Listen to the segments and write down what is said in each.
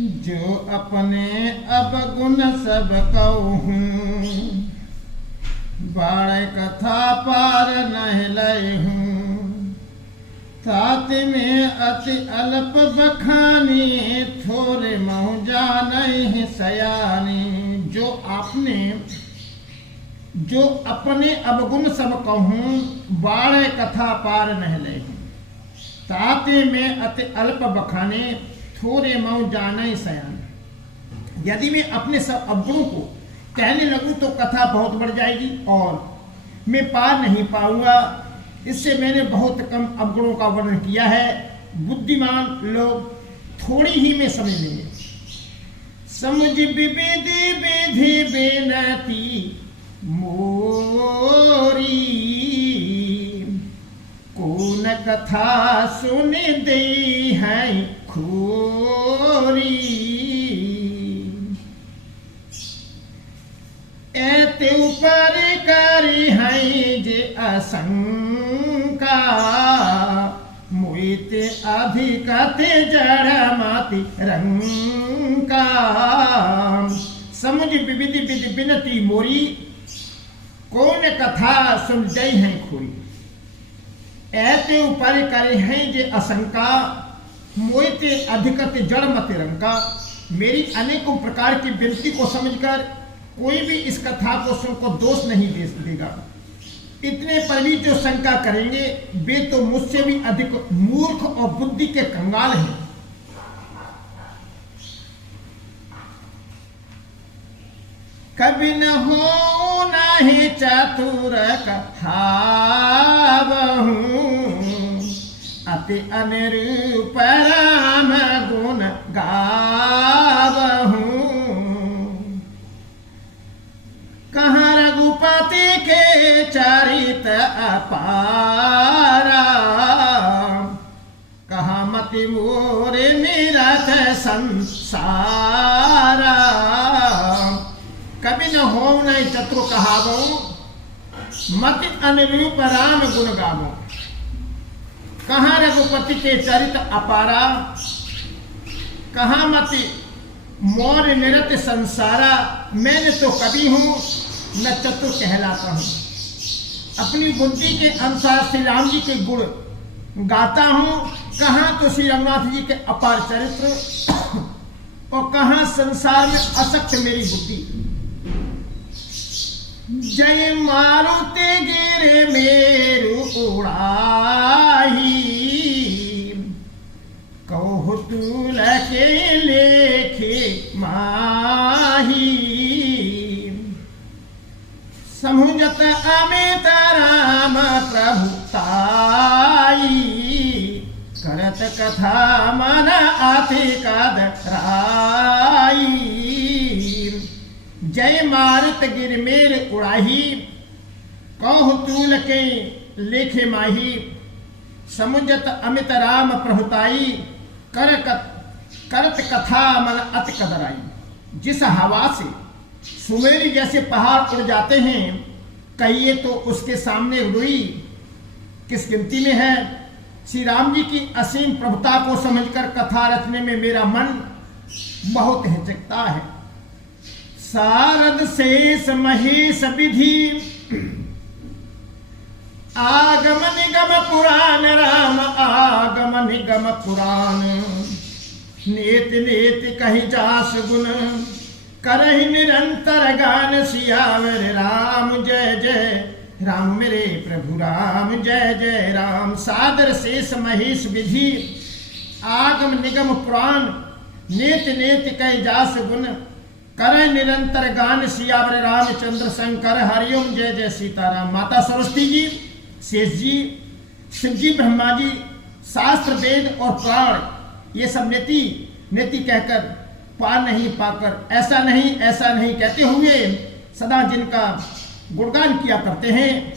जो अपने अवगुण सब कहूँ, बाड़ कथा पार नहलय हूँ। तात में अति अल्प बखानी, थोड़े महु जानहि सयानी। जो अपने अवगुण सब कहूँ, बाढ़ कथा पार नहलय हूँ। ताते में अति अल्प बखाने, थोड़े महु जानहि सयानी। यदि मैं अपने सब अवगुणों को कहने लगूं तो कथा बहुत बढ़ जाएगी और मैं पार नहीं पाऊंगा। इससे मैंने बहुत कम अवगुणों का वर्णन किया है। बुद्धिमान लोग थोड़ी ही में समझ लेंगे। समझ विविधि विधि बेनती मोरी, कौन कथा सुन दे है खोरी। एते ऊपर करी है जे असंका, मोहिते अधिकते जड़ माति रंका। समुझ विविधि विधि बिनती मोरी, कौन कथा सुन दई है खोरी। ऐते ऊपर करे हैं जे असंका, मोहिते अधिकते जड़ मति रंका। मेरी अनेकों प्रकार की विनती को समझकर कोई भी इस कथा को सुनकर दोष नहीं दे देगा। इतने पर भी जो शंका करेंगे वे तो मुझसे भी अधिक मूर्ख और बुद्धि के कंगाल हैं। कभी न हो नहीं चतुर कहावहूँ, अति अनुरूप राम गुण गावहूँ। कहाँ रघुपति के चरित अपारा, कहाँ मति मोरे निरत संसारा। कभी न हो नहीं चतुर कहावो, मति अनुरूप राम गुण गावो। कहाँ रघुपति के चरित अपारा, कहाँ मति मोर निरत संसारा। मैंने तो कवि हूँ न चतुर कहलाता हूँ। अपनी बुद्धि के अनुसार श्री राम जी के गुण गाता हूँ। कहाँ तो श्री रघुनाथ जी के अपार चरित्र और कहाँ संसार में असक्त मेरी बुद्धि। जय मारुति गिर मेरु उड़ाही, कौतूल के लेखे माही। समुझत अमित राम प्रभुताई, करत कथा मन अति कदराई। जय मारुत गिर मेर उड़ाही, कौतूल के लेखे माही। समुझत अमित राम प्रभुताई, करत कथा मन अति कदराई। जिस हवा से सुमेरी जैसे पहाड़ उड़ जाते हैं, कहिए तो उसके सामने रुई किस गिनती में है। श्री राम जी की असीम प्रभुता को समझकर कथा रचने में मेरा मन बहुत हिचकता है। सारद शेष महेश विधि, आगम निगम पुराण राम आगम निगम पुराण। नेत नेत कहि जास गुण, करहि निरंतर गान। सियावर राम जय जय राम, मेरे प्रभु राम जय जय राम। सादर शेष महेश विधि, आगम निगम पुराण। नेत नेत कहि जास गुण, करहि निरंतर गान। सियावर रामचंद्र शंकर, हरिओम जय जय सीताराम। माता सरस्वती जी, शेष जी, शिव जी, ब्रह्मा जी, शास्त्र वेद और पुराण ये सब नेति नेति कहकर पार नहीं पाकर ऐसा नहीं कहते हुए सदा जिनका गुणगान किया करते हैं।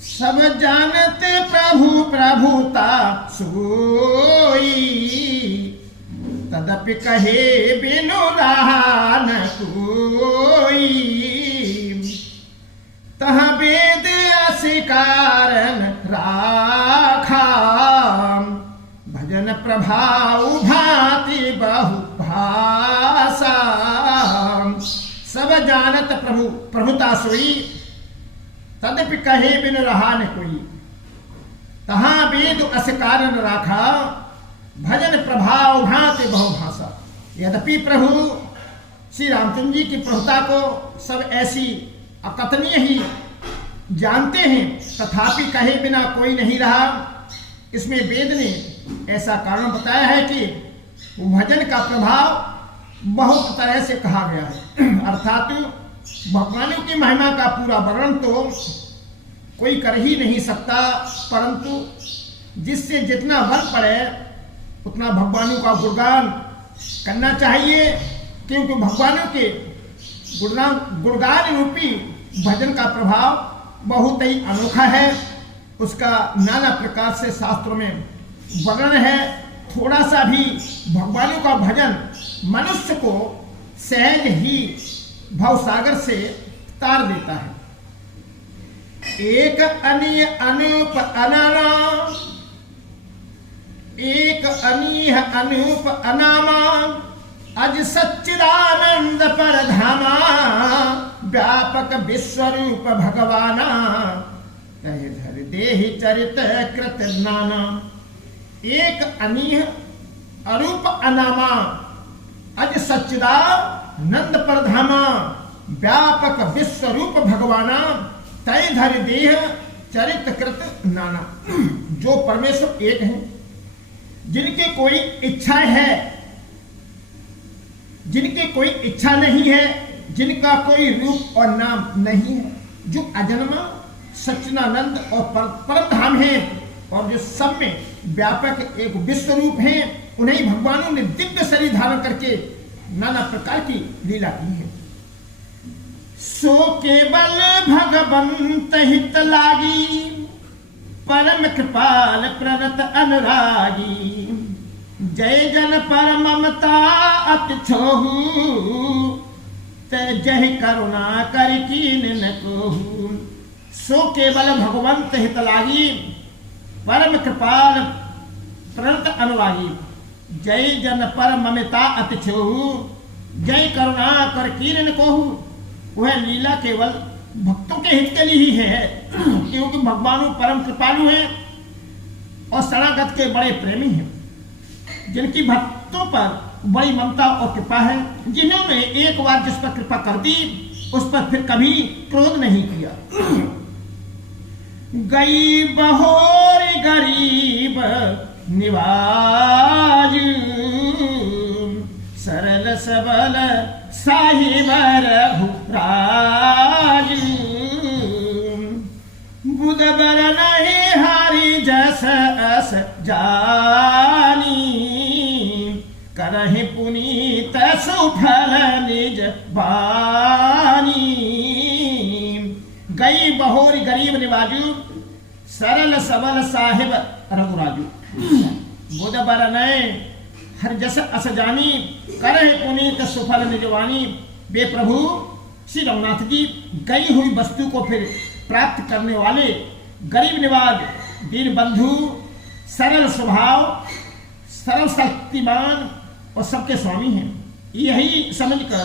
सब जानते प्रभु प्रभुता सोई, तदपि कहे बिनु रहा न कोई। तह वेद असिकारन राखा, भजन प्रभाव भाति बहु भा भाषा, सब जानत प्रभु प्रभुता सोई, तदपि कहे बिन रहा न कोई। तहाँ वेद अस कारण राखा, भजन प्रभाव भांति बहु भाषा। यद्यपि प्रभु श्री रामचंद्र जी की प्रभुता को सब ऐसी अकथनीय ही जानते हैं, तथापि कहे बिना कोई नहीं रहा। इसमें वेद ने ऐसा कारण बताया है कि भजन का प्रभाव बहुत तरह से कहा गया है। अर्थात भगवानों की महिमा का पूरा वर्णन तो कोई कर ही नहीं सकता, परंतु जिससे जितना बल पड़े उतना भगवानों का गुणगान करना चाहिए, क्योंकि भगवानों के गुणगान रूपी भजन का प्रभाव बहुत ही अनोखा है। उसका नाना प्रकार से शास्त्रों में वर्णन है। थोड़ा सा भी भगवानों का भजन मनुष्य को सहज ही भवसागर से तार देता है। एक अनीह अनूप अनाना, एक अनीह अनूप अनामा, अज सच्चिदानंद परधामा, व्यापक विश्वरूप भगवाना, कहे धर देहि चरित कृत नाना। एक अनीह अरूप अनामा, अज सच्चिदानंद परधामा, व्यापक विश्वरूप भगवाना, तय धर देह चरित कृत नाना। जो परमेश्वर एक हैं, जिनकी कोई इच्छा है, जिनकी कोई इच्छा नहीं है, जिनका कोई रूप और नाम नहीं है, जो अजन्मा सच्चिदानंद और परम धाम है, और जो सब में व्यापक एक विश्व रूप है, उन्हें भगवानों ने दिव्य शरीर धारण करके नाना प्रकार की लीला की है। सो केवल भगवंत हित लागी, परम कृपाल प्रणत अनुरागी, जय जन पर ममता अति छोहू, जय करुणा कर कीन न कोहू। सो केवल भगवंत हित लागी, परम कृपाल प्रणत अनुरागी, जय जन पर ममता अति छोहू, जय करुणा कर कीन न कोहू। वह लीला केवल भक्तों के हित के लिए ही है, क्योंकि भगवान परम कृपालु हैं और शरणागत के बड़े प्रेमी हैं, जिनकी भक्तों पर बड़ी ममता और कृपा है, जिन्होंने एक बार जिस पर कृपा कर दी उस पर फिर कभी क्रोध नहीं किया। गई बहोर गरीब निवाज, सरल सबल साहिब रघुराज, बुध बर नहीं हारी जस अस जानी, करहि पुनीत सुफल निज बानी। गई बहोर गरीब निवाजू, सरल सबल साहिब रघुराजू, बुध बर नय हर जस अस जानी, करे पुनीत सुफल निजवानी। वे प्रभु श्री रघुनाथ जी गई हुई वस्तु को फिर प्राप्त करने वाले गरीब निवाज, दीन बंधु, सरल स्वभाव, सरल शक्तिमान और सबके स्वामी हैं। यही समझकर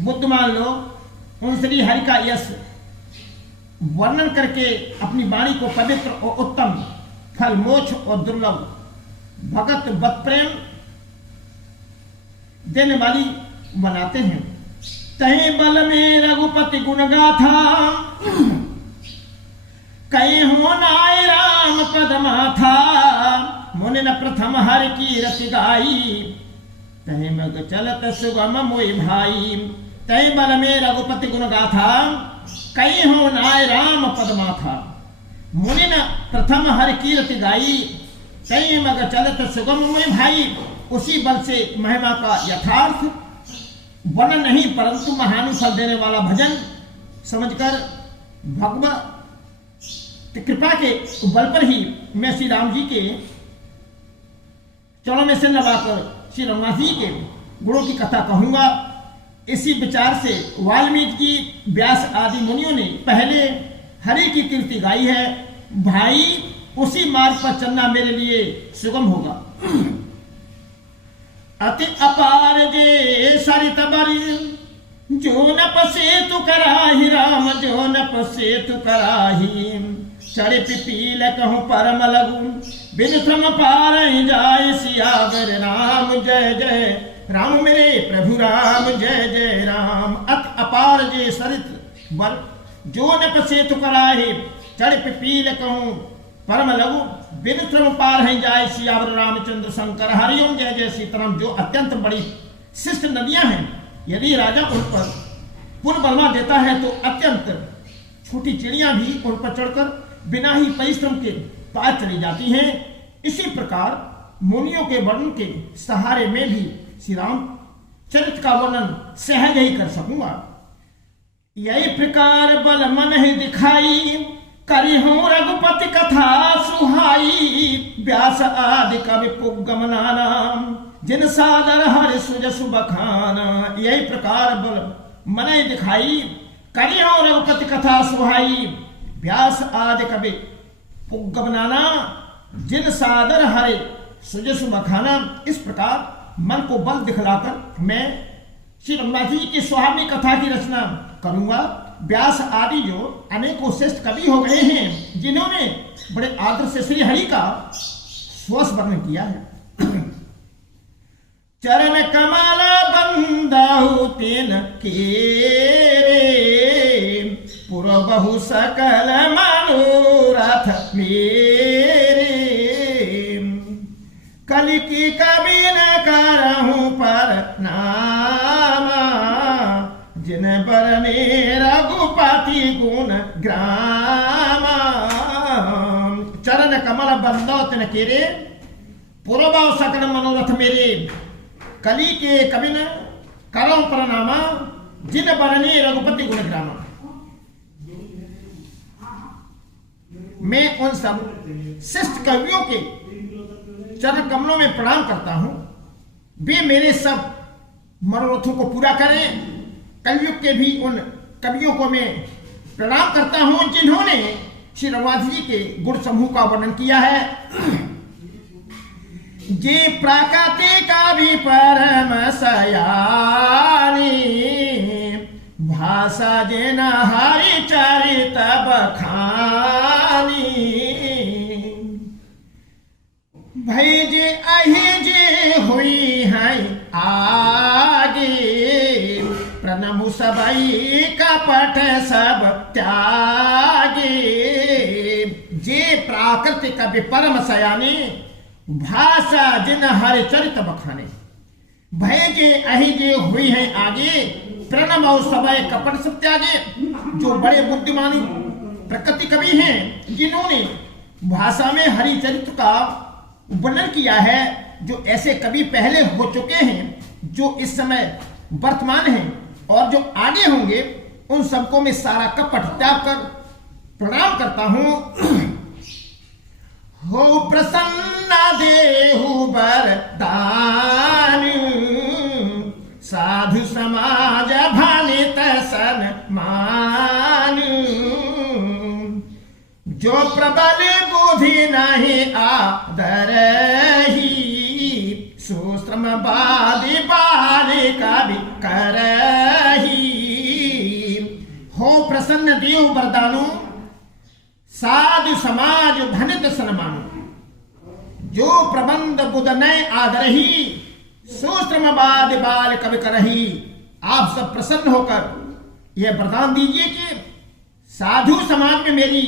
बुद्धिमान लोग उन श्री हरि का यश वर्णन करके अपनी वाणी को पवित्र और उत्तम फल मोक्ष और दुर्लभ भगत बत प्रेम देने वाली बनाते हैं। तहे बल में रघुपति गुण गाथा, कहे हो नाय राम पद माथा, मुनि न प्रथम हर की रति गाई, तहे मग चलत सुगम मोहि भाई। तहे बल में रघुपति गुण गाथा, कहे हो नाय राम पद माथा, मुनि न प्रथम हर की रति गाई, तहे मग चलत सुगम मोहि भाई। उसी बल से महिमा का यथार्थ वर्णन नहीं, परंतु महानु फल देने वाला भजन समझकर भगवत कृपा के बल पर ही मैं श्री राम जी के चरणों में सिर नवाकर श्री रघुनाथ जी के गुणों की कथा कहूंगा। इसी विचार से वाल्मीकि व्यास आदि मुनियों ने पहले हरि की कीर्ति गाई है। भाई उसी मार्ग पर चलना मेरे लिए सुगम होगा। अति अपार जे सरित बरी, जो न पसे तु कराही राम, जो न पसे तु कराही। चढ़ पिपील कहूँ परम लगू, बिन श्रम पार जाय सियावर राम। जय जय राम मेरे प्रभु राम, जय जय राम। अति अपार जे सरित बर, जो न पसे तु कराही। चढ़ पिपील कहूँ परम लघु, बिन श्रम पार है जाय सियावर रामचंद्र शंकर। हरिओम जय जय सीताराम। जो अत्यंत बड़ी शिष्ट नदियां हैं, यदि राजा उन पर पुल बनवा देता है तो अत्यंत छोटी चिड़ियां भी उन पर चढ़कर बिना ही परिश्रम के पार चली जाती हैं। इसी प्रकार मुनियों के वर्णन के सहारे में भी श्री राम चरित्र का वर्णन सहज ही कर सकूंगा। यही प्रकार बल मन ही दिखाई, करी हूं रघुपति कथा सुहाई। व्यास आदि कवि पुग्गम नाना, जिन सादर हर सुजसु बखाना। यही प्रकार बल मन ही दिखाई, करी हूं रघुपति कथा सुहाई। व्यास आदि कवि पुग्गम नाना, जिन सादर हरे सुजसु बखाना। इस प्रकार मन को बल दिखलाकर मैं श्री रघुनाथ जी की सुहावनी कथा की रचना करूंगा। व्यास आदि जो अनेकों श्रेष्ठ कवि हो गए हैं, जिन्होंने बड़े आदर से श्री हरि का स्वस वर्णन किया है। चरण कमल बंदाहु तिन केरे, पुरबहु सकल मनोरथ मेरे। कलि की कवि न करहूं पर नामा, जिन बरने रघुपति गुण ग्रामा। चरण कमल बंदो तिन केरे, पुरबहु सकल मनोरथ मेरे। कली के कवि न करहूं प्रणामा, जिन बरने रघुपति गुण ग्रामा। मैं उन सब श्रेष्ठ कवियों के चरण कमलों में प्रणाम करता हूं। वे मेरे सब मनोरथों को पूरा करें। कलयुग के भी उन कवियों को मैं प्रणाम करता हूं, जिन्होंने श्री रघुनाथ जी के गुण समूह का वर्णन किया है। जे प्रकृति का भी परम सयानी, भाषा जिन हरि चरित बखानी। भई जे अहि जे हुई है आगे, प्रणमु सबई कपट सब त्यागे। जे प्राकृतिक कवि परम सयाने, भाषा जिन हरि चरित बखाने। भय जे अहि जे हुई है आगे, प्रणम और सबय कपट सब त्यागे। जो बड़े बुद्धिमानी प्रकृति कवि हैं, जिन्होंने भाषा में हरि चरित्र का वर्णन किया है। जो ऐसे कवि पहले हो चुके हैं, जो इस समय वर्तमान हैं और जो आगे होंगे, उन सबको मैं सारा कपट त्याग कर प्रणाम करता हूं। हो प्रसन्न देहु वरदान, साधु समाज भानित सन्मान। जो प्रबल बुद्धि नहीं आदर ही, सुश्रम बादि बालिका कवि करही। हो प्रसन्न देव वरदानु, साधु समाज धनित सन्मानु। जो प्रबंध बुध नय आदरही, सुश्रमवाद बाल कवि करही। आप सब प्रसन्न होकर यह वरदान दीजिए कि साधु समाज में मेरी